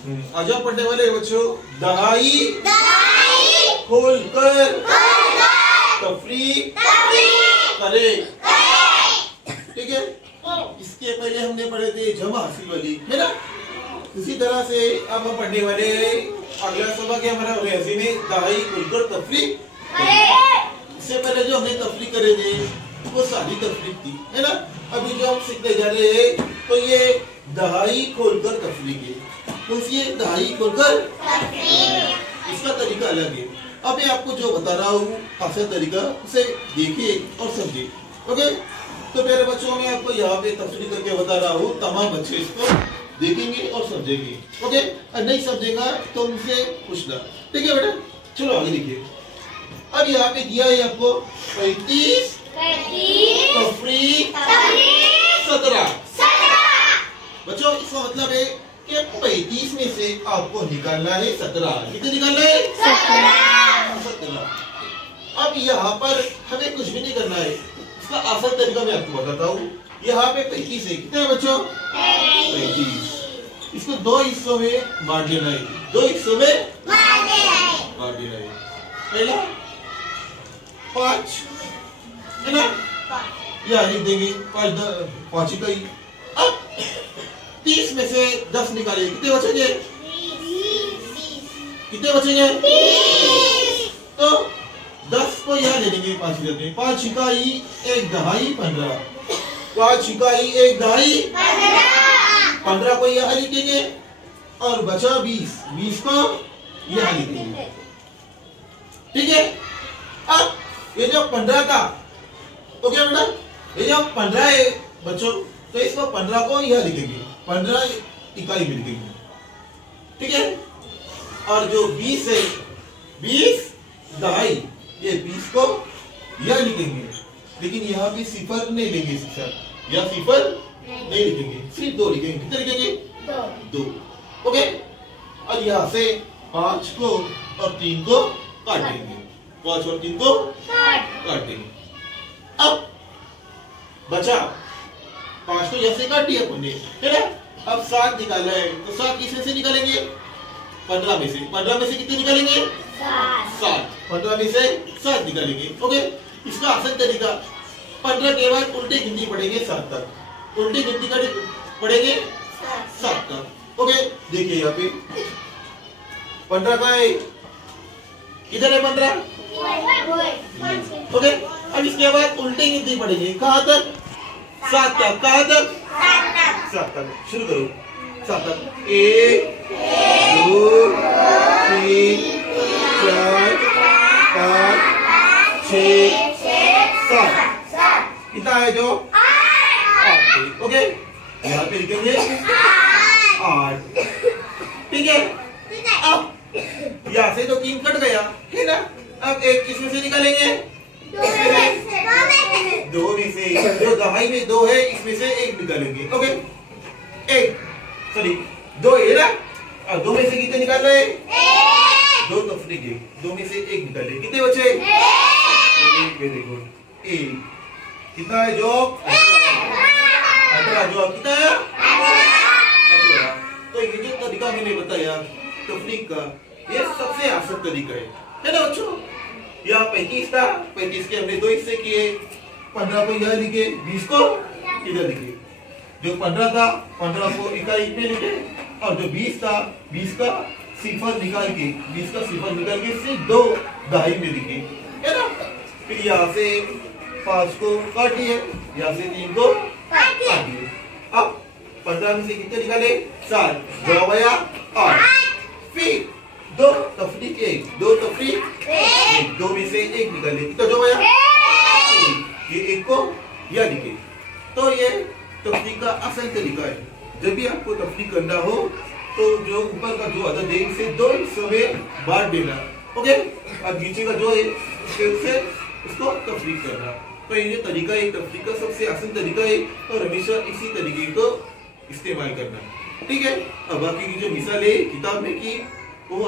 आज हम पढ़ने वाले बच्चों दहाई खोलकर तफरीक करे। ठीक है, इसके पहले हमने पढ़े थे जमा हासिल वाली, है ना। इसी तरह से अब हम पढ़ने वाले अगला सबक है हमारा रियाजी में दहाई खोलकर तफरीक। इससे पहले जो हमने तफरीक करे थे वो सादी तफरीक थी, है ना। अभी जो हम सीखने जा रहे हैं तो ये दहाई खोलकर तफरीक है। तो ये दहाई खोलकर इसका तरीका अलग है। अब मैं आपको जो बता रहा हूँ आसान तरीका, उसे देखिए और समझिए। ओके, तो मेरे बच्चों में आपको यहाँ पे तफरीक करके बता रहा हूँ, तमाम बच्चे इसको देखेंगे और समझेंगे। ओके, और नहीं समझेगा तो उनसे पूछना। ठीक है बेटा, चलो आगे देखिए। अब यहाँ पे दिया है आपको 35 तफरीक 17। बच्चों इसका मतलब है कि 35 में से आपको निकालना है 17। कितने निकालना है? 17। अब यहाँ पर हमें कुछ भी नहीं करना है, इसका आसान तरीका मैं आपको बताता हूँ। यहाँ पे 35 है, कितने बच्चों? 35। इसको दो हिस्सों में बांट देना है, दो हिस्सों में बांट देना है। पहला 5, है ना, या लिख देंगे 5 इकाई। अब 30 में से 10 निकालेंगे, कितने बचेंगे? 20। कितने बचेंगे? 20। तो 10 को यहाँ ले लेंगे 5 इकाई में। 5 इकाई 1 दहाई 15। 5 इकाई 1 दहाई 15 को यहाँ लिखेंगे और बचा 20। 20 को यहाँ लिखेंगे। ठीक है, अब ये जो 15 था, ओके बेटा, ये जो 15 है बच्चों, तो इसको 15 को यहाँ लिखेंगे, 15 इकाई में लिखेंगे। ठीक है, और जो 20 है, 20 दहाई, ये 20 को यहाँ लिखेंगे, लेकिन यहाँ भी सिफर नहीं लेंगे, या सिफर नहीं लिखेंगे, सिर्फ 2 लिखेंगे। कितने लिखेंगे? 2। ओके, और यहाँ से 5 को और 3 को काट देंगे, 5 और 3 को काट देंगे। अब बचा 5 को यहाँ से काट दिया हमने, है ना। अब 7 निकालना है, तो 7 किसमें से निकालेंगे? 15 में से। 15 में से कितने निकालेंगे? 7। 15 में से 7 निकालेंगे। ओके, इसका आसान तरीका, 15 के बाद उल्टी गिनती पढ़ेंगे 7 तक, उल्टी गिनती पढ़ेंगे 7 तक। ओके, देखिए यहाँ पे 15 का है, किधर है 15? ओके, अब इसके बाद उल्टी गिनती पढ़ेंगे, कहाँ तक? 7 तक। कहाँ तक? 7 तक। शुरू करो, 7 तक। 1 2 3 4 5 6 7। कितना है जो? 8। ओके, यहाँ पे लिखेंगे 8। ठीक है, अब यहाँ से तो 3 कट गया, है ना। अब 1 किसमें से निकालेंगे? 2 में से। जो दहाई में 2 है, इसमें से 1 निकालेंगे। ओके, 2 है ना, और 2 में से कितने निकालना है? 2 तफरीक है, 2 में से 1 निकाले, कितने बचे? 1। Very good, 1। कितना है जो? 18। जो कितना है? 18। तो ये जो तरीका मैंने बताया तफरीक का, ये सबसे आसान तरीका है ना बच्चों। यहाँ 35 था, 35 के हमने 2 हिस्से किए, 15 को यहाँ लिखे, 20 को इधर लिखे। जो 15 था, 15 को इकाई में लिखे, और जो 20 था, 20 का सिफर निकाल के, 20 का सिफर निकाल के सिर्फ 2 दहाई में लिखे, है ना। फिर यहाँ से 5 को काटिए, यहाँ से 3 को काटिए। अब 15 में से कितने निकाले? 7। जवाब आया 8। फिर 2 तफरीक 1, 2 तफरीक 1, 2 में से 1 निकाले, कितना जवाब आया? 1। ये 1 को यहाँ लिखे। तो ये तफरीक का आसान तरीका है। जब भी आपको तफरीक करना हो तो जो ऊपर का जो अदद है इसे 2 हिस्सों में बांट देना। ओके, और नीचे का जो है उससे उसको तफरीक करना। तो ये तरीका है तफरीक का सबसे आसान तरीका है, और हमेशा इसी तरीके को इस्तेमाल करना। ठीक है, अब बाकी की जो मिसाल है किताब में की वो